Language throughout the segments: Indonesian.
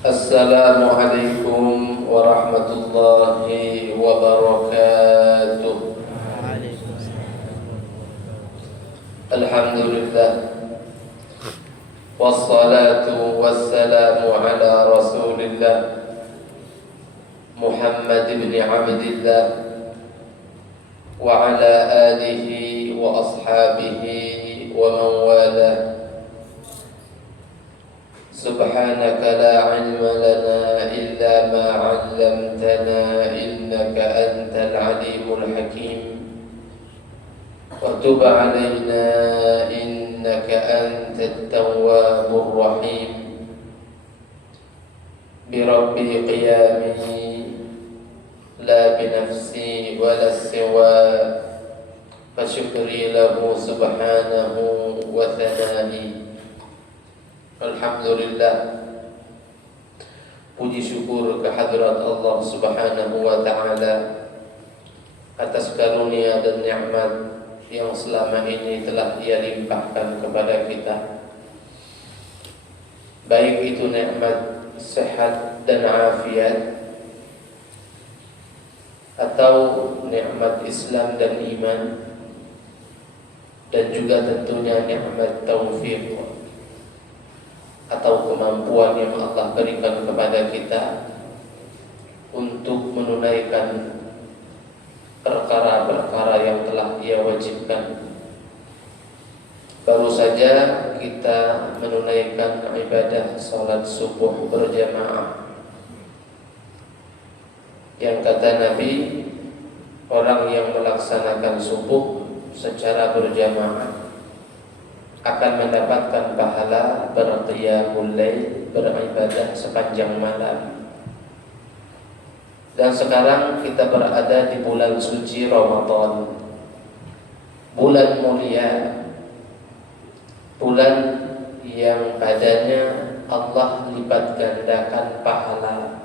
Assalamualaikum warahmatullahi wabarakatuh. Alhamdulillah, wassalatu wassalamu ala rasulillah Muhammad ibn Abdillah wa ala alihi wa ashabihi wa man walah. Subhanaka la ilma lana illa ma 'allamtana innaka antal alimul hakim. Wa tub 'alaina innaka antat tawwabur rahim. Bi rabbi qiyami la bi nafsi wa la siwa fa syukri lahu subhanahu wa thanai. Alhamdulillah, puji syukur kehadirat Allah Subhanahu wa ta'ala atas karunia dan nikmat yang selama ini telah Ia limpahkan kepada kita, baik itu nikmat sehat dan afiat atau nikmat Islam dan iman, dan juga tentunya nikmat taufik atau kemampuan yang Allah berikan kepada kita untuk menunaikan perkara-perkara yang telah Ia wajibkan. Baru saja kita menunaikan ibadah salat subuh berjamaah, yang kata Nabi, orang yang melaksanakan subuh secara berjamaah akan mendapatkan pahala berqiyamul lail, beribadah sepanjang malam. Dan sekarang kita berada di bulan suci Ramadan, bulan mulia, bulan yang padanya Allah lipat gandakan pahala.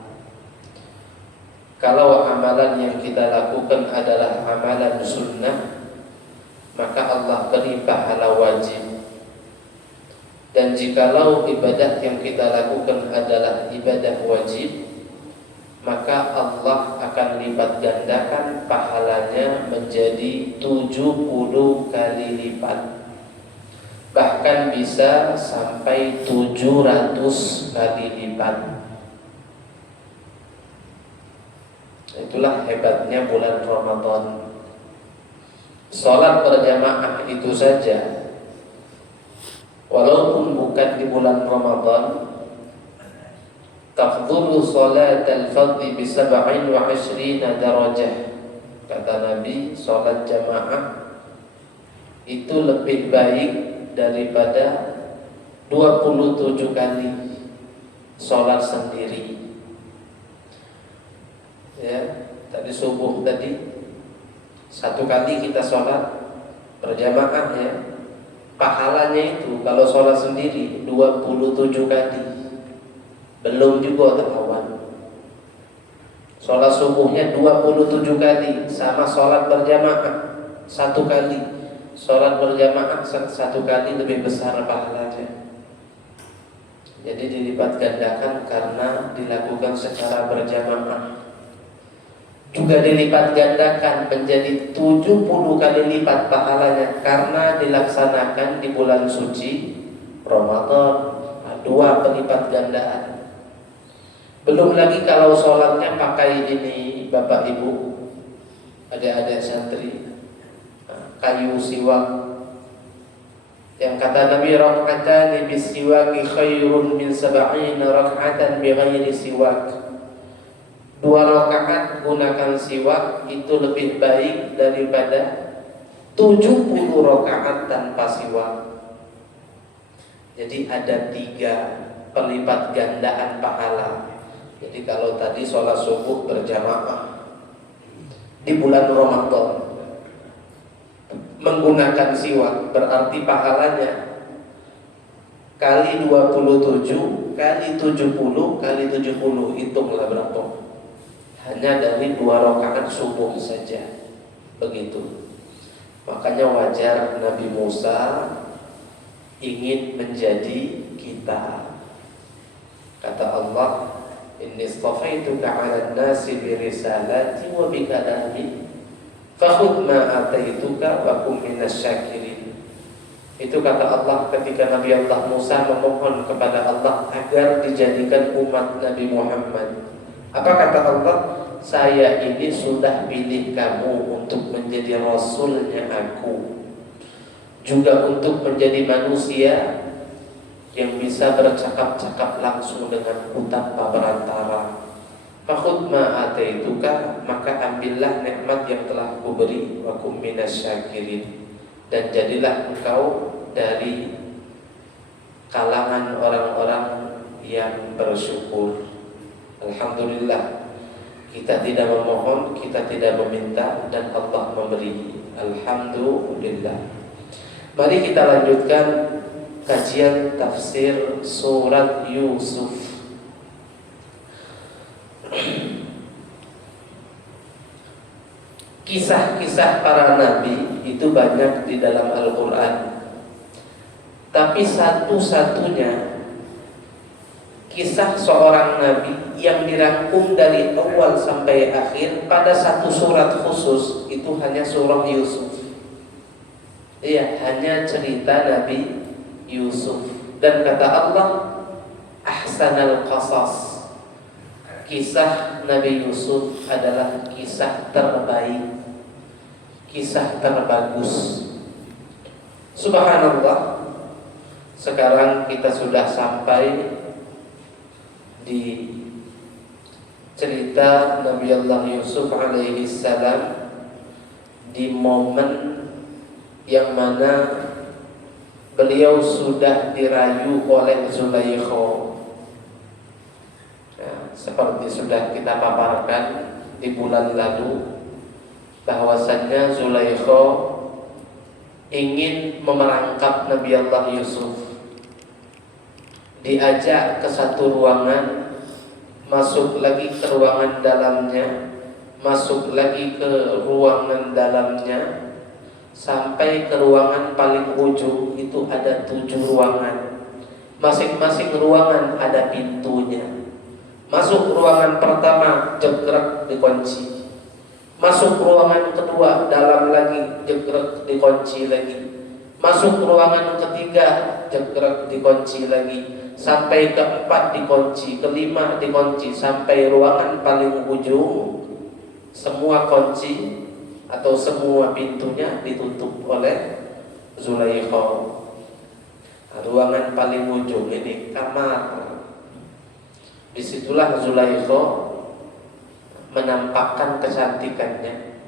Kalau amalan yang kita lakukan adalah amalan sunnah, maka Allah beri pahala wajib. Dan jikalau ibadah yang kita lakukan adalah ibadah wajib, maka Allah akan lipat gandakan pahalanya menjadi 70 kali lipat. Bahkan bisa sampai 700 kali lipat. Itulah hebatnya bulan Ramadan. Salat berjamaah itu saja, walaupun bukan di bulan Ramadan, tafdhulu salat al-fardhi bi 27 darajah. Kata Nabi, salat jamaah itu lebih baik daripada 27 kali salat sendiri. Ya, tadi subuh tadi 1 kali kita salat berjamaah, ya, pahalanya itu kalau sholat sendiri 27 kali. Belum juga kawan. Sholat subuhnya 27 kali, sama sholat berjamaah 1 kali. Sholat berjamaah 1 kali lebih besar pahalanya. Jadi dilipat gandakan karena dilakukan secara berjamaah. Juga dilipat gandakan menjadi 70 kali lipat pahalanya karena dilaksanakan di bulan suci Ramadan. 2 pelipat gandaan. Belum lagi kalau sholatnya pakai ini, Bapak Ibu, adik-adik santri, kayu siwak, yang kata Nabi, rak'atani bisiwaki khairun min 70 rak'atan bighairi siwak. 2 rakaat gunakan siwak itu lebih baik daripada 70 rakaat tanpa siwak. Jadi ada 3 pelipat gandaan pahala. Jadi kalau tadi sholat subuh berjamaah di bulan Ramadan menggunakan siwak, berarti pahalanya kali 27 kali 70 kali 70, hitunglah berapa. Hanya dari 2 rakaat subuh saja. Begitu. Makanya wajar Nabi Musa ingin menjadi kita. Kata Allah, inni istafaituka 'alan nasi bi risalati wa bi kalami fakhudh ma ataituka wa kum minasy syakirin. Itu kata Allah ketika Nabi Allah Musa memohon kepada Allah agar dijadikan umat Nabi Muhammad. Apa kata Allah? Saya ini sudah pilih kamu untuk menjadi rasulnya aku, juga untuk menjadi manusia yang bisa bercakap-cakap langsung denganku tanpa berantara. Fakhudh ma ataituka, maka ambillah nikmat yang telah kuberi, wa kum minasy syakirin, dan jadilah engkau dari kalangan orang-orang yang bersyukur. Alhamdulillah, kita tidak memohon, kita tidak meminta, dan Allah memberi. Alhamdulillah. Mari kita lanjutkan kajian tafsir surat Yusuf. Kisah-kisah para nabi itu banyak di dalam Al-Quran, tapi satu-satunya kisah seorang nabi yang dirangkum dari awal sampai akhir pada satu surat khusus itu hanya surah Yusuf. Iya, hanya cerita Nabi Yusuf. Dan kata Allah, ahsanal qasas, kisah Nabi Yusuf adalah kisah terbaik, kisah terbagus. Subhanallah, sekarang kita sudah sampai di cerita Nabi Allah Yusuf alaihi salam di momen yang mana beliau sudah dirayu oleh Zulaikha. Ya, seperti sudah kita paparkan di bulan lalu, bahwasannya Zulaikha ingin memerangkap Nabi Allah Yusuf. Diajak ke satu ruangan, masuk lagi ke ruangan dalamnya, masuk lagi ke ruangan dalamnya, sampai ke ruangan paling ujung. Itu ada 7 ruangan, masing-masing ruangan ada pintunya. Masuk ruangan pertama, jegrek dikunci. Masuk ruangan kedua, dalam lagi, jegrek dikunci lagi. Masuk ruangan ketiga, jegrek dikunci lagi. Sampai keempat dikunci, kelima dikunci, sampai ruangan paling ujung semua kunci atau semua pintunya ditutup oleh Zulaikha. Ruangan paling ujung ini kamar. Disitulah Zulaikha menampakkan kecantikannya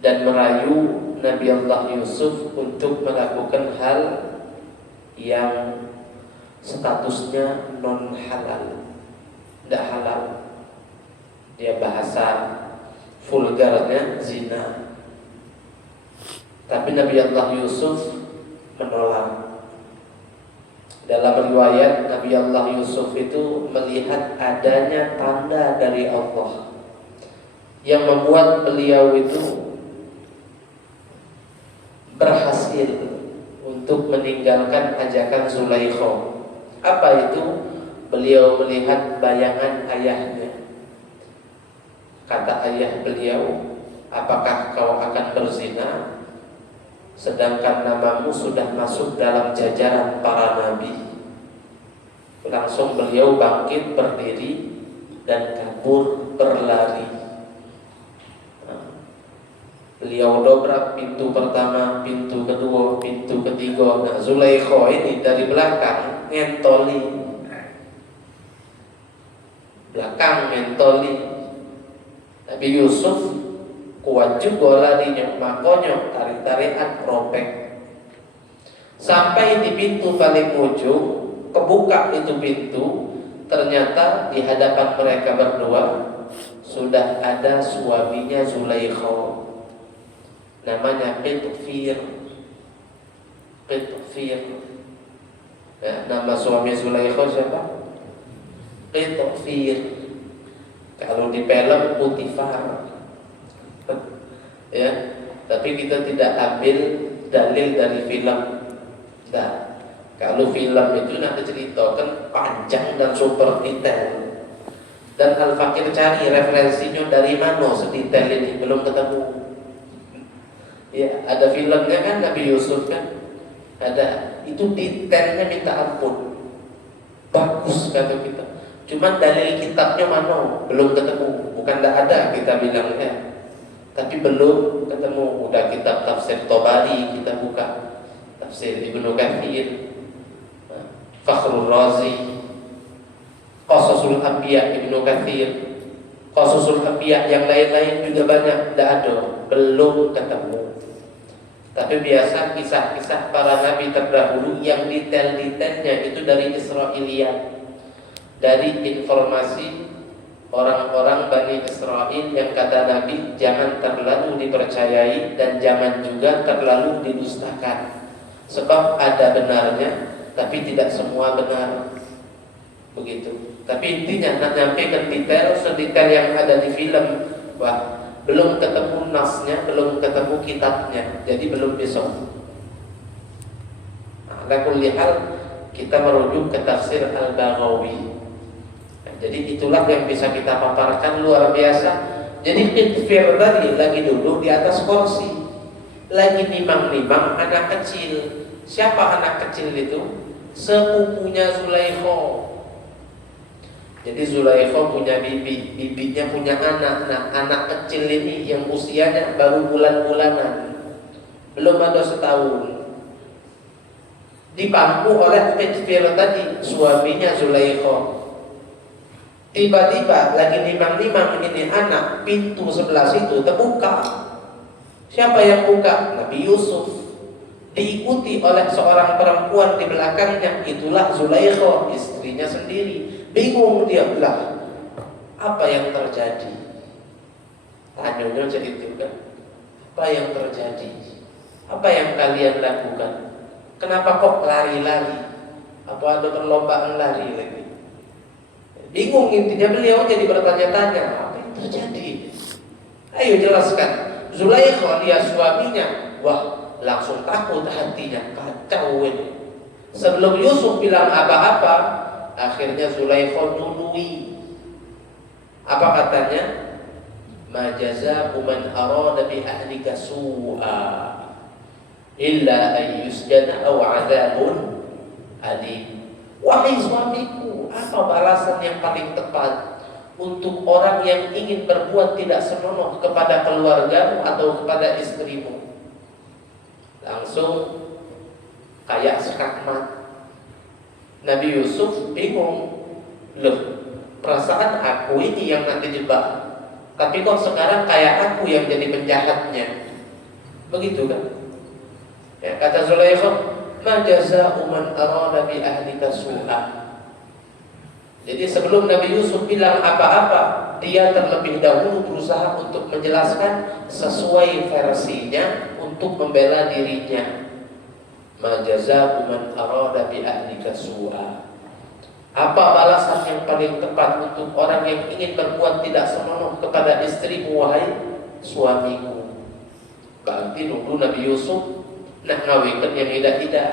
dan merayu Nabi Allah Yusuf untuk melakukan hal yang statusnya non halal, tidak halal. Dia bahasa vulgarnya zina. Tapi Nabi Allah Yusuf menolak. Dalam riwayat, Nabi Allah Yusuf itu melihat adanya tanda dari Allah yang membuat beliau itu berhasil untuk meninggalkan ajakan Zulaikha. Apa itu? Beliau melihat bayangan ayahnya. Kata ayah beliau, apakah kau akan berzina sedangkan namamu sudah masuk dalam jajaran para nabi? Langsung beliau bangkit berdiri dan kabur berlari. Beliau dobrak pintu pertama, pintu kedua, pintu ketiga. Nah, Zulaikha ini dari belakang ngentoli. Nabi Yusuf kuat juga larinya, makanya tarik-tarikan robek. Sampai di pintu paling ujung, kebuka itu pintu, ternyata di hadapan mereka berdua sudah ada suaminya Zulaikha. Namanya Qitfir. Ya, nama suami Zulaikha siapa? Qitfir. Kalau di film Putifar. Ya, tapi kita tidak ambil dalil dari film. Nah, Kalau film itu nanti ceritakan panjang dan super detail. Dan Al-Fakir cari referensinya dari mana sedetail ini, belum ketemu. Ya, ada filmnya kan Nabi Yusuf kan, ada, itu detailnya minta ampun, bagus kata kita. Cuma dalil kitabnya mana, belum ketemu. Bukan tidak ada kita bilangnya, tapi belum ketemu. Udah kitab tafsir Tabari kita buka, tafsir Ibnu Katsir, Fakhrul Razi, Qasasul Anbiya Ibnu Katsir, Qasasul Anbiya yang lain-lain juga banyak, tidak ada, belum ketemu. Tapi biasa kisah-kisah para nabi terdahulu yang detail-detailnya itu dari Israiliyat, dari informasi orang-orang Bani Israel yang kata Nabi jangan terlalu dipercayai dan jangan juga terlalu didustakan. Sebab ada benarnya, tapi tidak semua benar. Begitu. Tapi intinya nak nyampaikan detail sedetail yang ada di film. Wah, belum ketemu nasnya, belum ketemu kitabnya, jadi belum besok. Ala kulli hal kita merujuk ke tafsir Al-Baghawi. Jadi itulah yang bisa kita paparkan, luar biasa. Jadi Khidfir tadi lagi duduk di atas kursi, lagi nimang-nimang anak kecil. Siapa anak kecil itu? Sepupunya Zulaikha. Jadi Zulaikha punya bibi, bibinya punya anak. Nah, anak kecil ini yang usianya baru bulan-bulanan, belum ada setahun, dipangku oleh Khidfir tadi, suaminya Zulaikha. Tiba-tiba lagi nimang-nimang ini anak, pintu sebelah situ terbuka. Siapa yang buka? Nabi Yusuf. Diikuti oleh seorang perempuan di belakangnya, itulah Zulaikha, istrinya sendiri. Bingung dia, bilang, apa yang terjadi? Tanyanya jadi itu kan, apa yang terjadi? Apa yang kalian lakukan? Kenapa kok lari-lari? Apa ada perlombaan lari lagi? Bingung intinya, beliau jadi bertanya-tanya, apa yang terjadi? Ayo jelaskan. Zulaikha lihat suaminya, wah langsung takut hatinya, kacau ini. Sebelum Yusuf bilang apa-apa, akhirnya Zulaikha nului. Apa katanya? Ma jazaa'u man arada bi ahlika su'a illa an yusjana aw 'adzabun alim. Wahai suamiku, apa balasan yang paling tepat untuk orang yang ingin berbuat tidak senonoh kepada keluargamu atau kepada istrimu? Langsung kayak sekakmat. Nabi Yusuf bingung, loh, perasaan aku ini yang nanti jebak, tapi kok sekarang kayak aku yang jadi penjahatnya. Begitu kan? Ya, kata Zulaikha, ma jazaa'u man arada bi ahlika su'a. Jadi sebelum Nabi Yusuf bilang apa-apa, dia terlebih dahulu berusaha untuk menjelaskan sesuai versinya untuk membela dirinya. Ma jazaa'u man arada bi ahlika su'a. Apa balasan yang paling tepat untuk orang yang ingin berbuat tidak senonoh kepada istrimu, wahai suamiku? Berarti nunggu Nabi Yusuf nak ngawinkan yang tidak-tidak.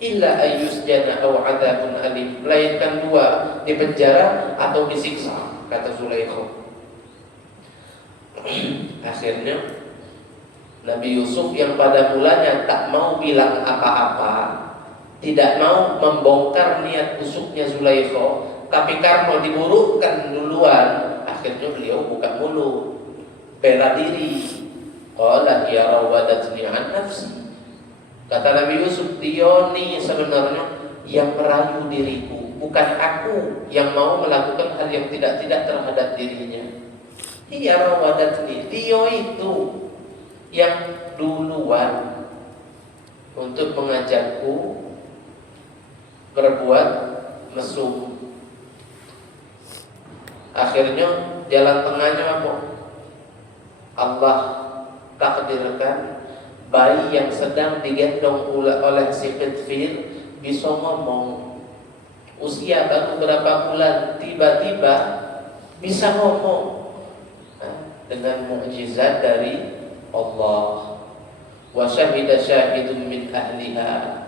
Illa ayyusjana aw 'adzabun alim, melainkan dua, di penjara atau disiksa, kata Zulaikha. Akhirnya Nabi Yusuf yang pada mulanya tak mau bilang apa-apa, tidak mau membongkar niat busuknya Zulaikha, tapi karena diburukkan duluan, akhirnya beliau buka mulut, bela diri. Qala ya rawadatni an nafsi. Kata Nabi Yusuf, dia ni sebenarnya yang merayu diriku, bukan aku yang mau melakukan hal yang tidak-tidak terhadap dirinya. Dia rawadatni, dia itu yang duluan untuk mengajakku berbuat mesum. Akhirnya jalan tengahnya apa? Allah takdirkan bayi yang sedang digendong oleh si Khidfir bisa ngomong. Usia baru berapa bulan, tiba-tiba bisa ngomong. Dengan mukjizat dari Allah. Wa syahida syahidun min ahliha.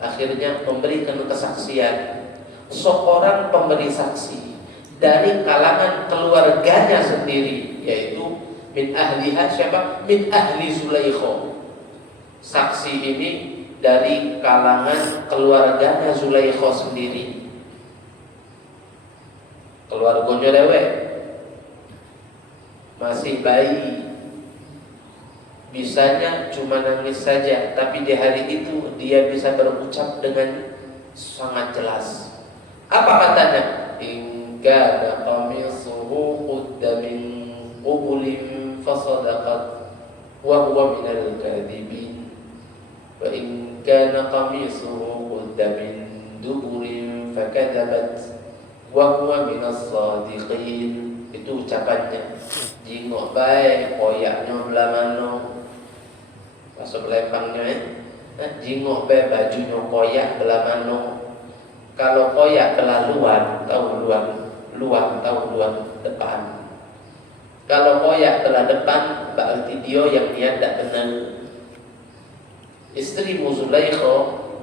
akhirnya memberikan kesaksian. Seorang pemberi saksi dari kalangan keluarganya sendiri, yaitu min ahliha, siapa? Min ahli Zulaikha. Saksi ini dari kalangan keluarganya Zulaikha sendiri. Keluarganya dewek, masih bayi, bisanya cuma nangis saja, tapi di hari itu dia bisa berucap dengan sangat jelas. Apa katanya? In kana qamisuhu qudda min qubulin fasadaqat wa huwa minal kadhibin wa in kana qamisuhu qudda min duburin fakadzabat wa huwa minas sadiqin. Itu ucapannya. Jingok bae koyaknya belah mano. Masuk lempangnya jingok bae bajunya koyak belah mano. Kalau koyak kelaluan, tahu luar tahu luar depan. Kalau koyak telah depan, berarti dia yang dia tidak kenal. Istri Zulaikha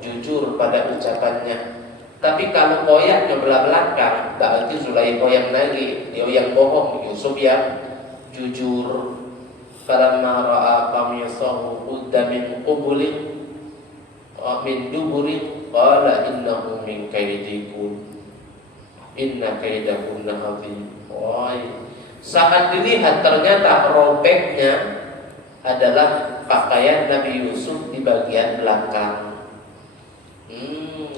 jujur pada ucapannya. Tapi kalau koyaknya belah belakang, berarti Zulaikha yang nagih, dia yang bohong, Yusuf yang jujur. Falamma ra'a qamisahu qudda min qubulin min duburin qala innahu min kaidikum inna kaidakunna azim. Saat dilihat ternyata robeknya adalah pakaian Nabi Yusuf di bagian belakang.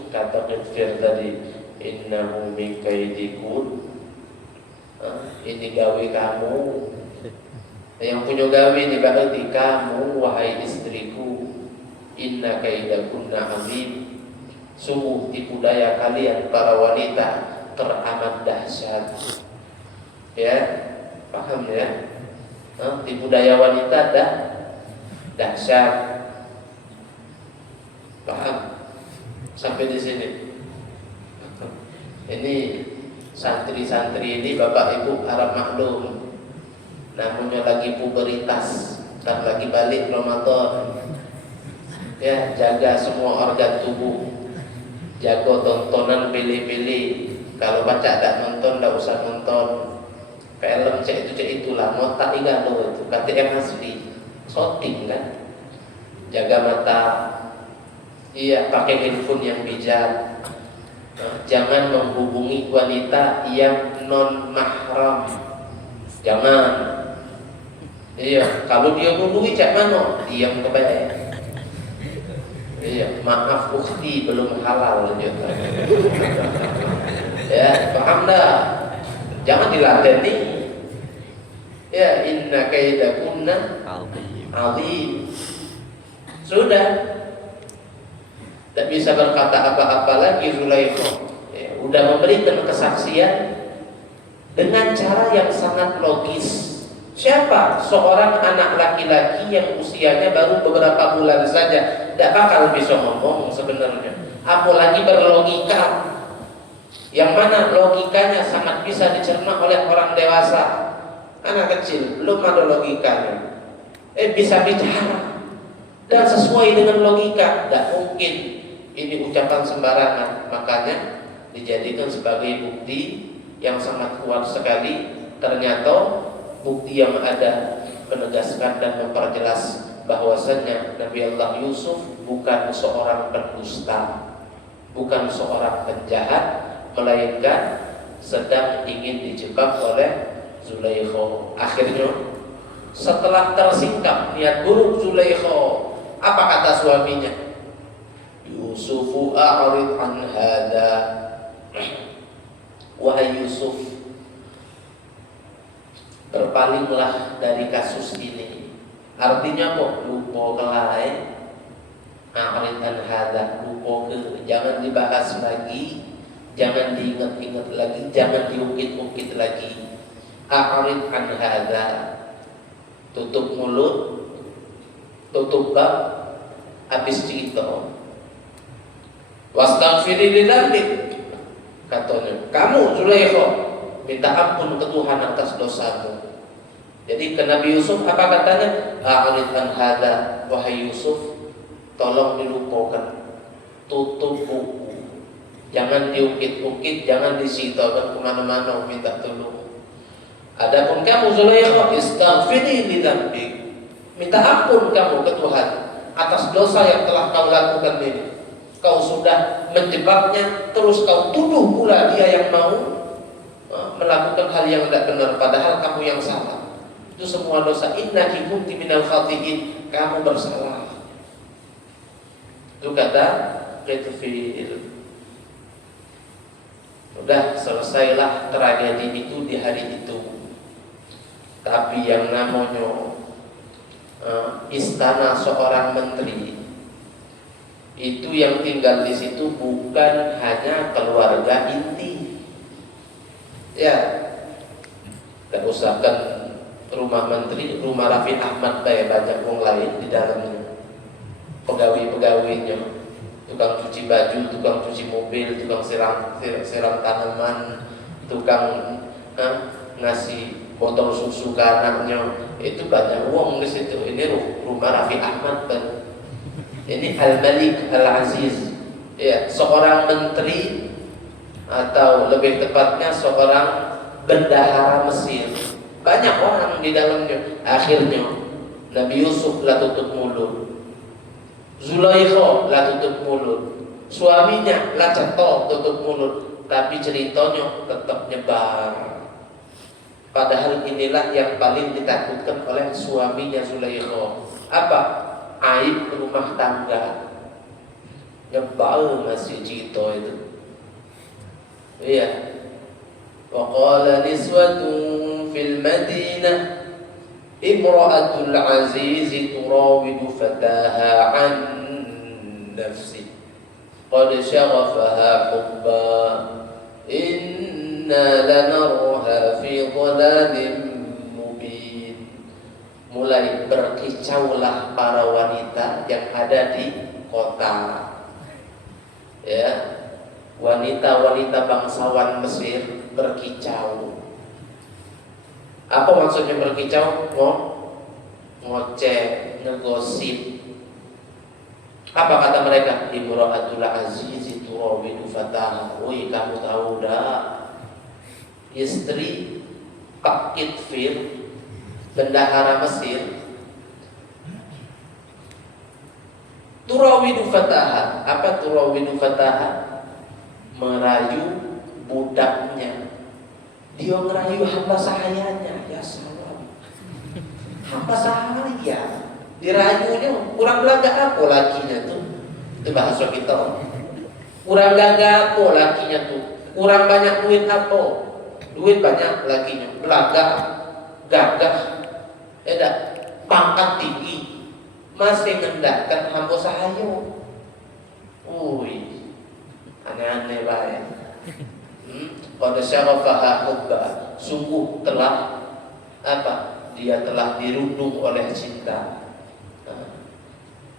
Kata Khidr tadi, innahu min kaidikum, ini gawe kamu. Yang punya gawe ini berarti kamu, wahai istriku. Inna kaidakunna azim, sungguh tipu daya kalian para wanita teramat dahsyat. Ya, paham ya? Tipu daya wanita dahsyat. Paham? Sampai di sini. Ini santri-santri ini Bapak Ibu harap maklum, namanya lagi puberitas, kan lagi balik Ramadan. Ya, jaga semua organ tubuh, jaga tontonan pilih-pilih. Kalau baca tak nonton, tak usah nonton. Film cek itulah, mau tak igalo itu, kata yang asli, shooting kan. Jaga mata, iya, pakai handphone yang bijak. Jangan menghubungi wanita yang non mahram, jangan. Iya, kalau dia hubungi cak mano, diam kepada. Iya, maaf ukhti belum halal gitu. Ya, paham dah? Jangan diladeni. Ya, inna kaidakunna azim. Sudah. Tak bisa berkata apa-apa lagi Zulaikha. Ya, udah memberikan kesaksian dengan cara yang sangat logis. Siapa? Seorang anak laki-laki yang usianya baru beberapa bulan saja, tidak bakal bisa ngomong sebenarnya. Apalagi berlogika, yang mana logikanya sangat bisa dicerna oleh orang dewasa. Anak kecil belum ada logikanya, bisa bicara dan sesuai dengan logika. Tidak mungkin ini ucapan sembarangan. Makanya dijadikan sebagai bukti yang sangat kuat sekali. Ternyata bukti yang ada menegaskan dan memperjelas bahwasannya Nabi Allah Yusuf bukan seorang pendusta, bukan seorang penjahat, melainkan sedang ingin dijebak oleh Zulaikha. Akhirnya setelah tersingkap niat buruk Zulaikha, apa kata suaminya? Yusufu a'rid an hada. Wahai Yusuf, berpalinglah dari kasus ini. Artinya kok lupa kelai, a'rid an hada, lupa ke, jangan dibahas lagi, jangan diingat-ingat lagi, jangan diungkit-ungkit lagi. A'rid an hada, tutup mulut, tutup bab, habis cerita. Wastaghfiri li dzambik, katanya, kamu Zulaikha minta ampun ke Tuhan atas dosamu. Jadi ke Nabi Yusuf apa katanya? A'rid an hada, wahai Yusuf, tolong dilupakan. tutup buku. Jangan diukit-ukit, jangan disitakan kemana-mana minta tolong. Adapun kamu Zulaikha, istaghfiri li dzambik. Minta ampun kamu ke Tuhan atas dosa yang telah kau lakukan ini. Kau sudah menjebaknya, terus kau tuduh pula dia yang mau melakukan hal yang tidak benar, padahal kamu yang salah. Itu semua dosa. Innaki kunti minal khati'in. Kamu bersalah. Itu kata Qitfil. Udah selesailah tragedi itu di hari itu. Tapi yang namanya istana seorang menteri itu yang tinggal di situ bukan hanya keluarga inti. Ya, tidak usahkan rumah menteri, rumah Raffi Ahmad banyak orang lain di dalamnya. Pegawai-pegawainya, tukang cuci baju, tukang cuci mobil, tukang siram tanaman, tukang ngasih botol susu ke anaknya, itu banyak uang di situ. Ini rumah Raffi Ahmad kan. Ini Al-Malik Al-Aziz, ya, seorang menteri atau lebih tepatnya seorang bendahara Mesir. Banyak orang di dalamnya. Akhirnya Nabi Yusuf lah tutup mulut, Zulaikha lah tutup mulut, suaminya lah cetok tutup mulut, tapi ceritanya tetap nyebar. Padahal inilah yang paling ditakutkan oleh suaminya Zulaikha. Apa? Aib rumah tangga. Nyebar masih cerita itu. Iya. Wa qala niswatun fil Madinah imra'atul aziz turawidu fataha an nafsi qad syaghafaha hubba inna lanarha fi dhalalin mubin. Mulai berkicaulah para wanita yang ada di kota, ya, wanita-wanita bangsawan Mesir berkicau. Apa maksudnya berkicau? Ngoceh, ngegosip. Apa kata mereka? Imra'atul aziz turawidu fataha. Woi, kamu tahu dah, istri Pak Qitfil, bendahara Mesir, turawidu fataha. Apa turawidu fataha? Merayu budaknya. Dia ngerayu hamba sahayanya. Ya salam, hamba sahaya dirayunya. Kurang belaga apa lakinya tuh? Itu bahasa kita. Kurang belaga apa lakinya tuh? Kurang banyak duit apa? Duit banyak lakinya. Belaga, gagah, tidak, pangkat tinggi, masih ngendakkan hamba sahaya. Wih, aneh-aneh banget. Qad syaghafaha hubba. Sungguh telah apa? Dia telah dirundung oleh cinta.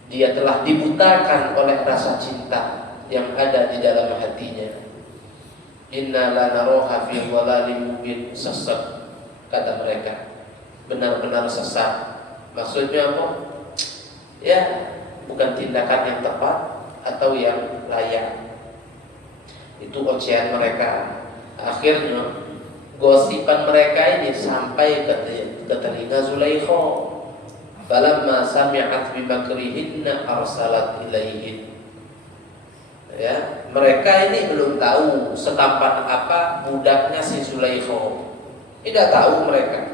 Dia telah dibutakan oleh rasa cinta yang ada di dalam hatinya. Inna lanaroha fi dhalalin mubin. Sesat, kata mereka, benar-benar sesat. Maksudnya apa? Ya, bukan tindakan yang tepat atau yang layak. Itu ocehan mereka. Akhirnya gosipan mereka ini sampai ke telinga Zulaikha. Falamma sami'at bimakrihinna arsalat ilaihin. Ya, mereka ini belum tahu setampan apa budaknya si Zulaikha. Tidak tahu mereka.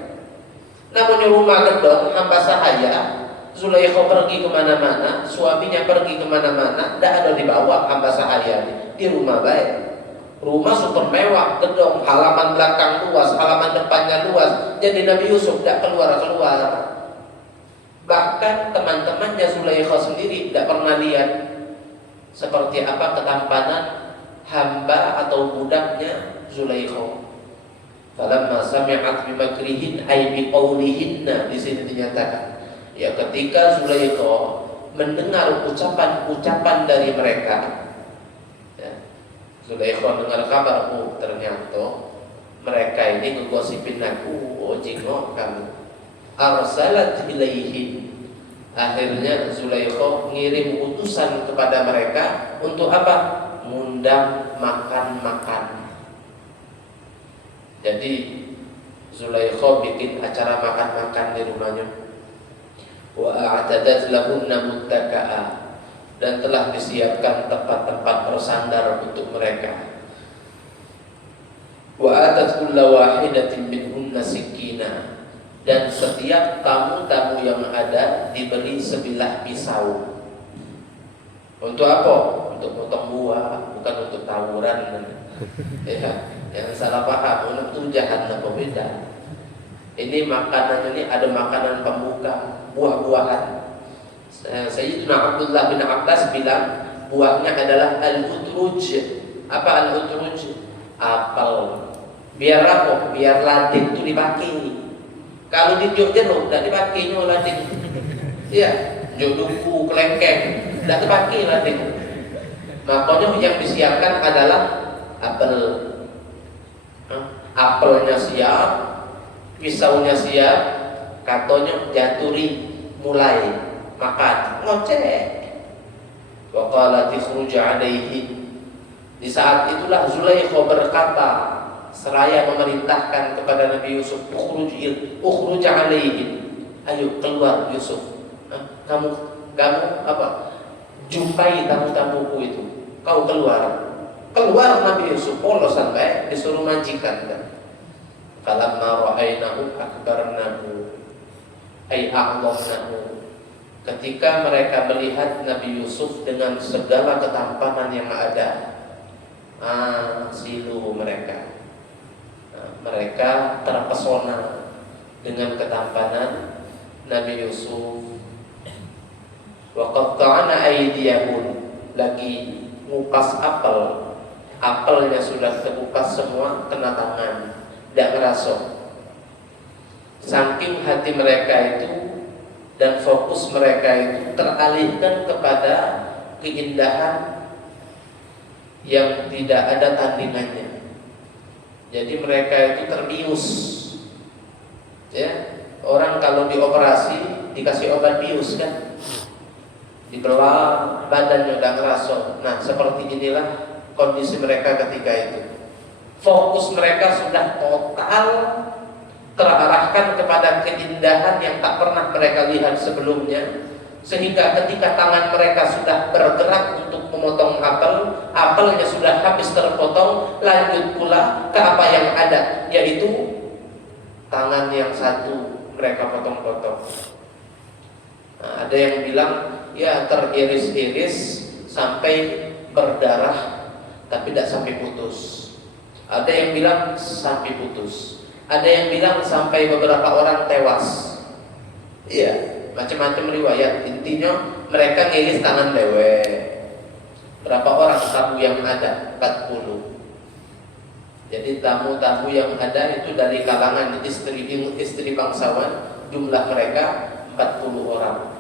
Namanya rumah gedong, hamba sahaya. Zulaikha pergi kemana-mana, suaminya pergi kemana-mana, tidak ada dibawa hamba sahaya di rumah baik. Rumah super mewah, gedong, halaman belakang luas, halaman depannya luas. Jadi Nabi Yusuf tidak keluar-keluar. Bahkan teman-temannya Zulaikha sendiri tidak pernah lihat seperti apa ketampanan hamba atau budaknya Zulaikha. Falamma sami'at bimakrihin ay biqaulihinna, di sini dinyatakan, ya, ketika Zulaikha mendengar ucapan-ucapan dari mereka, ya, Zulaikha dengar kabar, ternyata mereka ini ngegosipin aku, jengok kamu. Arsalat ilaihin, Akhirnya Zulaikha ngirim utusan kepada mereka untuk apa? Ngundang makan-makan. Jadi Zulaikha bikin acara makan-makan di rumahnya. Wa a'tadat lahunna muttaka'a, dan telah disiapkan tempat-tempat bersandar untuk mereka. Wa atat kulla wahidatin minhunna sikina, dan setiap tamu-tamu yang ada diberi sebilah pisau. Untuk apa? Untuk potong buah, bukan untuk tawuran. Ya, jangan salah paham. Untuk jahat apa beda. Ini makanan, ini ada makanan pembuka, buah-buahan. Sayyidina Abdullah bin Abbas bilang buahnya adalah al-utruj. Apa al-utruj? Apel. Biar apa? Biar lading itu dipakai. Kalau di Jogja loh, tidak dipakai lading. Iya, jodohku kelengkeng, tidak dipakai lading. Makanya yang disiapkan adalah apel. Apelnya siap, pisaunya siap, katanya jaturi mulai makan. Ngoceh. Wa qalat ikhruj alaihi. Di saat itulah Zulaikha berkata, seraya memerintahkan kepada Nabi Yusuf, ukhruj alaihim, ayo keluar Yusuf. Kamu apa? Jumpai tamu-tamuku itu. Kau keluar. Keluar Nabi Yusuf, polos sampai disuruh majikan. Falamma ra'ainahu akbarnahu ay a'dhamnahu. Ketika mereka melihat Nabi Yusuf dengan segala ketampanan yang ada, silu mereka. Mereka terpesona dengan ketampanan Nabi Yusuf. Wa qatta'na aydiyahum, lagi ngupas apel. Apelnya sudah terkupas semua, kena tangan, tidak ngerasa. Saking hati mereka itu dan fokus mereka itu teralihkan kepada keindahan yang tidak ada tandingannya. Jadi mereka itu terbius. Ya, orang kalau dioperasi dikasih obat bius kan, dibelah badannya udah ngerasa. Nah, seperti inilah kondisi mereka ketika itu. Fokus mereka sudah total terarahkan kepada keindahan yang tak pernah mereka lihat sebelumnya, sehingga ketika tangan mereka sudah bergerak untuk memotong apel, apelnya sudah habis terpotong, lanjut pula ke apa yang ada, yaitu tangan yang satu mereka potong-potong. Nah, ada yang bilang ya teriris-iris sampai berdarah, tapi tidak sampai putus. Ada yang bilang sampai putus. Ada yang bilang sampai beberapa orang tewas. Iya, macam-macam riwayat. Intinya mereka ngiris tangan dewe. Berapa orang tamu yang ada? 40. Jadi tamu-tamu yang ada itu dari kalangan istri bangsawan, jumlah mereka 40 orang.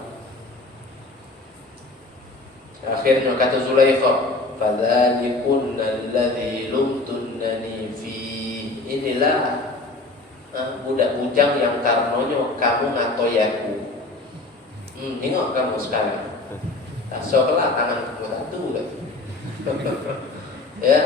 Akhirnya kata Zulaikha, fadzalikunna alladzi lumtunnani fi. Inilah budak bujang yang karnonyo kamu ngatoi aku. Tengok kamu sekarang. Tak seolah tangan kamu satu lagi. Ya,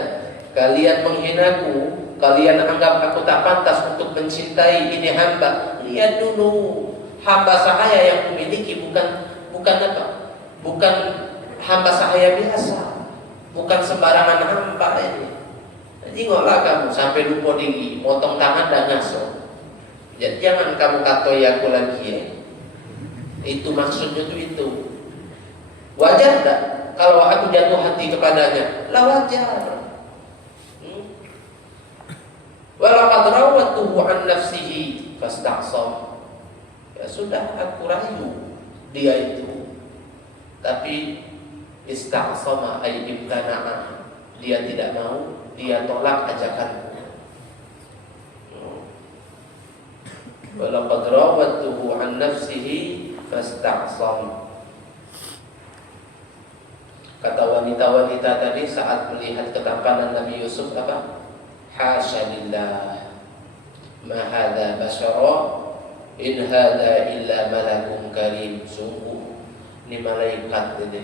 kalian menghinaku, kalian anggap aku tak pantas untuk mencintai ini hamba. Lihat dulu, hamba sahaya yang kumiliki bukan apa? Bukan hamba sahaya biasa, bukan sembarangan hamba ini. Tengoklah kamu sampai lupa diri, potong tangan dan ngaso. Jadi jangan kamu katoi aku lagi ya. Itu maksudnya itu. Wajar tak kalau aku jatuh hati kepadanya? Lah wajar. Walaqad rawatuhu an nafsihi fasta'sam. Ya sudah, aku rayu dia itu. Tapi ista'sama ay imtana'a. Dia tidak mau, dia tolak ajakanku. Walaqad rawatuhu an nafsihi fasta'sam. Kata wanita-wanita tadi saat melihat ketampanan Nabi Yusuf apa? Hasya lillah, ma hadza basyara in hadza illa malakun karim. Sungguh Ini malaikat ini,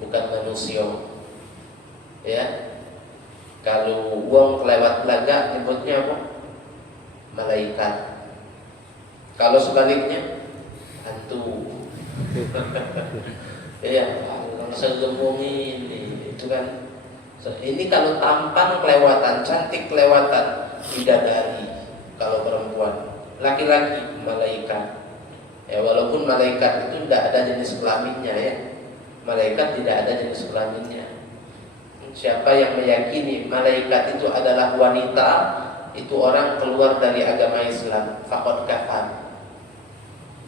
bukan manusia. Ya, kalau uang kelewat belaga nyebutnya apa? Malaikat. Kalau sebaliknya hantu. Ya, segembung ini itu kan. Ini kalau tampan kelewatan, cantik kelewatan, bidadari. Kalau perempuan, laki-laki malaikat. Ya, walaupun malaikat itu tidak ada jenis kelaminnya ya. Malaikat tidak ada jenis kelaminnya. Siapa yang meyakini malaikat itu adalah wanita, itu orang keluar dari agama Islam, faqad kafar.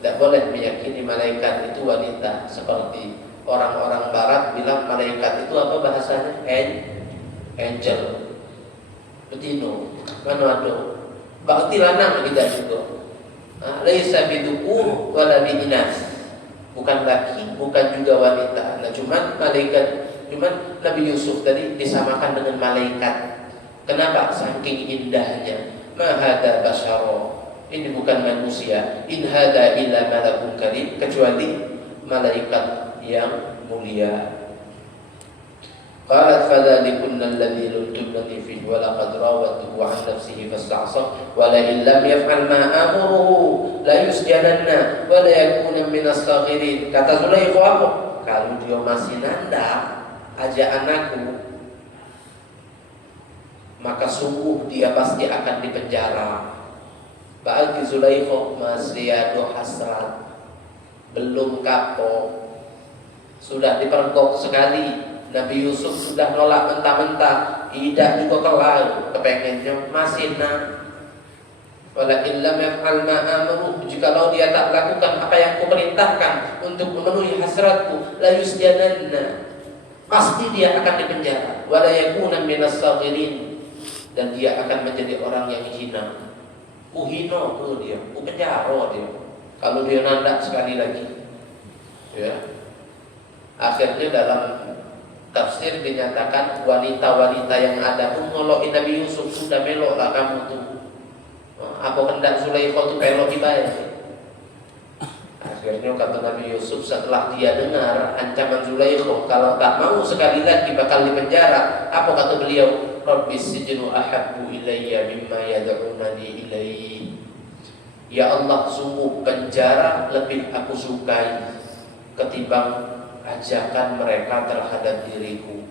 Tidak boleh meyakini malaikat itu wanita, seperti orang-orang barat bilang malaikat itu apa bahasanya? Angel. Betino, manuado. Berarti lanang kita juga. Laisa bidukur wala biinas. Bukan laki, bukan juga wanita. Nah, cuman Nabi Yusuf tadi disamakan dengan malaikat. Kenapa? Saking indahnya. Ma hada basyara. Ini bukan manusia. In hada illa malakun karim, kecuali malaikat yang mulia. Qalat fadhalikunna alladhi lumtumnani fihi wa laqad rawatuhu 'an nafsihi fasta'sam wa la in lam yaf'al ma amuruhu la yusjananna wa la yakuna minas saghirin. Kata Zulaikha apa? Kalau dia masih nanda ajak anakku, maka sungguh dia pasti akan dipenjara. Bagi Zulaikha masih ada hasrat, belum kapok, sudah dipergok sekali. Nabi Yusuf sudah nolak mentah-mentah, tidak juga kelar, kepengennya masih nak. Wala illam yaf'al ma amruh, jikalau dia tak lakukan apa yang kuperintahkan untuk memenuhi hasratku, la yusjananna, pasti dia akan dipenjara. Wala yakuna minas saghirin, dan dia akan menjadi orang yang hina. Hina tuh dia, penjara dia. Kalau dia nandak sekali lagi, ya. Akhirnya dalam tafsir dinyatakan wanita-wanita yang ada pun nolokin Nabi Yusuf, sudah meloklah kamu tuh. Apa hendak Zulaikha itu pelok dibayar. Akhirnya kata Nabi Yusuf setelah dia dengar ancaman Zulaikha kalau tak mau sekali lagi bakal dipenjara, apa kata beliau? Rabbis sijnu ahabbu ilayya mimma yad'unani ilaihi. Ya Allah, sungguh penjara lebih aku sukai ketimbang ajakan mereka terhadap diriku.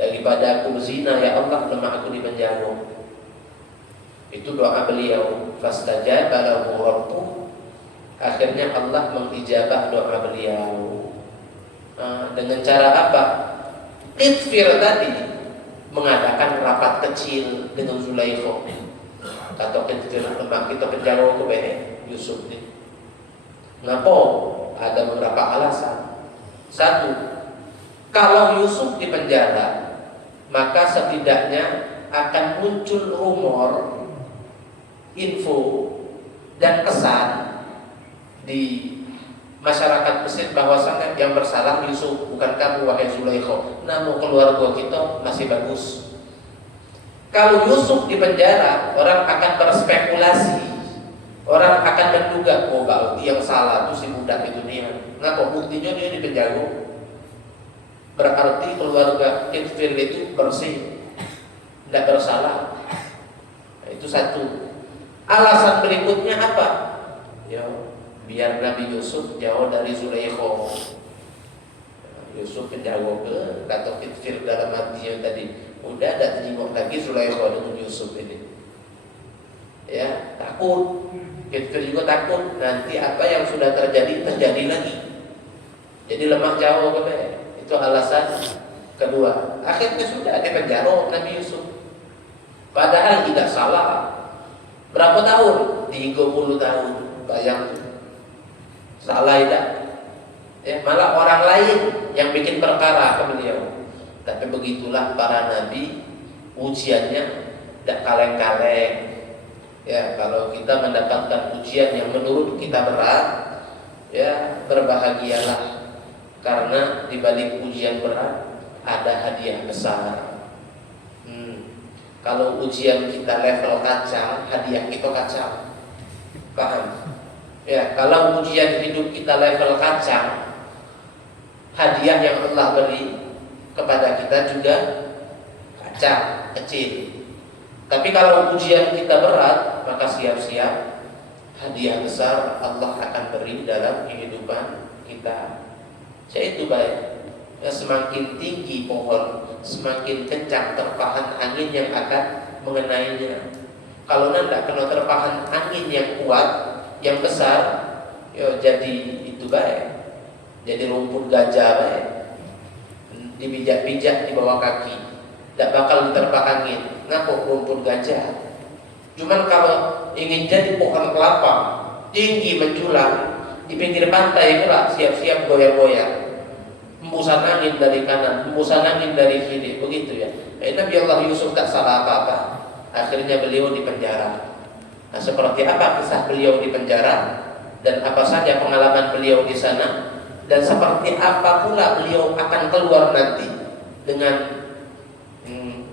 Daripada aku berzina, ya Allah, lemah aku di penjara. Itu doa beliau. Fastajaba lahu rabbuh. Akhirnya Allah mengijabah doa beliau. Dengan cara apa? Qitfir tadi mengadakan rapat kecil dengan Zulaikha. Kata Qitfir, lemah kita penjara ke Yusuf ini. Ngapa? Ada beberapa alasan. Satu, kalau Yusuf di penjara, maka setidaknya akan muncul rumor, info, dan kesan di masyarakat Mesir bahwasanya yang bersalah Yusuf, bukan kamu wahai Zulaikha. Namun keluarga kita masih bagus. Kalau Yusuf di penjara, orang akan berspekulasi, orang akan menduga, oh berarti yang salah itu si budak itu nih. Ngapa buktinya dia di penjara? Berarti keluarga Qitfir itu bersih, tidak bersalah. Nah, itu satu. Alasan berikutnya apa? Ya, biar Nabi Yusuf jauh dari Zulaikha. Yusuf penjauh ke kata Qitfir dalam hatinya tadi, udah ada terjenguk lagi Zulaikha dengan Yusuf ini. Ya, takut. Qitfir juga takut nanti apa yang sudah terjadi lagi. Jadi lemah jauh ke. Itu alasan kedua. Akhirnya sudah di penjara Nabi Yusuf. Padahal tidak salah. Berapa tahun? 30 tahun. Bayang. Salah tidak? Ya, malah orang lain yang bikin perkara ke beliau. Tapi begitulah para nabi, ujiannya tidak kaleng-kaleng. Ya, kalau kita mendapatkan ujian yang menurut kita berat, ya berbahagialah. Karena di balik ujian berat ada hadiah besar. Kalau ujian kita level kacang, hadiah kita kacang. Paham? Ya, kalau ujian hidup kita level kacang, Hadiah yang Allah beri kepada kita juga kaca kecil. Tapi kalau ujian kita berat, maka siap-siap hadiah besar Allah akan beri dalam kehidupan kita. Yaitu baik, ya, semakin tinggi pohon, semakin kencang terpahan angin yang akan mengenainya. Kalau tidak kena terpahan angin yang kuat, yang besar, ya jadi itu baik, jadi rumput gajah baik, dibijak-bijak di bawah kaki, tidak bakal diterpa angin. Ngapok rumput gajah. Cuman kalau ingin jadi pohon kelapa tinggi menjulang di pinggir pantai, pula siap-siap goyang-goyang, hembusan angin dari kanan, hembusan angin dari kiri, begitu ya. Nabi Allah Yusuf tak salah apa-apa, akhirnya beliau di penjara. Nah, seperti apa kisah beliau di penjara dan apa saja pengalaman beliau di sana, dan seperti apa pula beliau akan keluar nanti dengan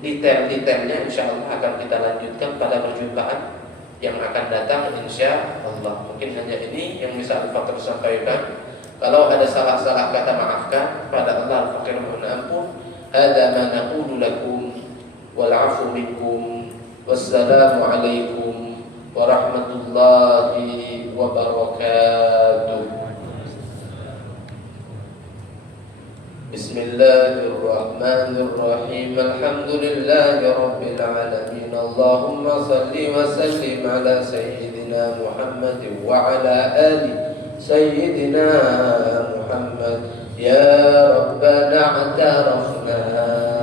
detail-detailnya, insya Allah akan kita lanjutkan pada perjumpaan yang akan datang, insya Allah. Mungkin hanya ini yang bisa Al-Fakir sampaikan. Kalau ada salah-salah kata, maafkan. Pada Allah Al-Fakir mohon ampun. Hada ma naqulu lakum wal 'afu minkum. Wassalamu alaikum warahmatullahi wabarakatuh. Bismillahirrahmanirrahim. Alhamdulillahi rabbil alamin. Allahumma salli wa sallim ala sayyidina Muhammad wa ala ali sayyidina Muhammad. Ya Rabbana a'tarafna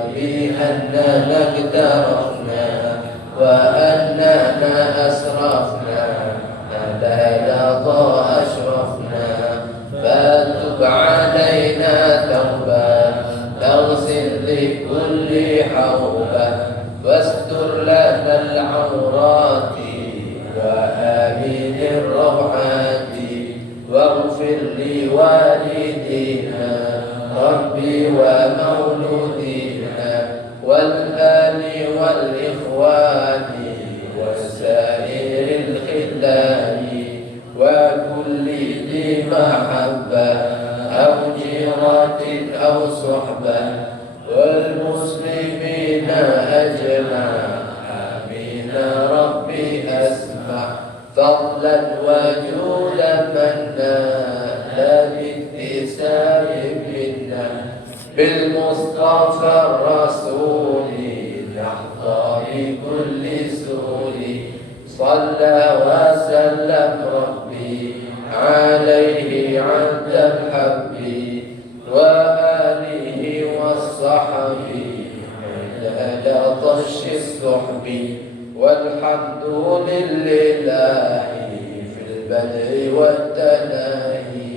bi annana iktarafna wa annana asrafna ala lada ashrafna fatub alaina تغسل لكل حوبة واستر لنا العورات وآمن الروعات واغفر لوالدينا ربي ومولودينا والآل والإخوان وسائر الخلان وكل ذي محبة أو جيرة أو صحبة والمسلمين أجمع آمين ربي أسمع فضلا وجودا منا لا باكتساب منا بالمصطفى الرسول نحظى بكل سور صلى وسلم ربي عليه عند الحب وآله والصحب عند طش الصحب والحمد لله في البدء والتناهي.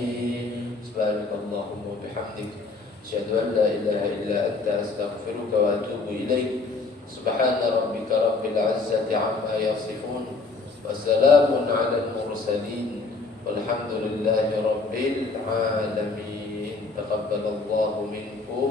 سبحانك اللهم وبحمدك أشهد أن لا إله إلا أنت أستغفرك وأتوب إليك. سبحان ربك رب العزة عما يصفون وسلام على المرسلين والحمد لله رب العالمين. تقبل الله منكم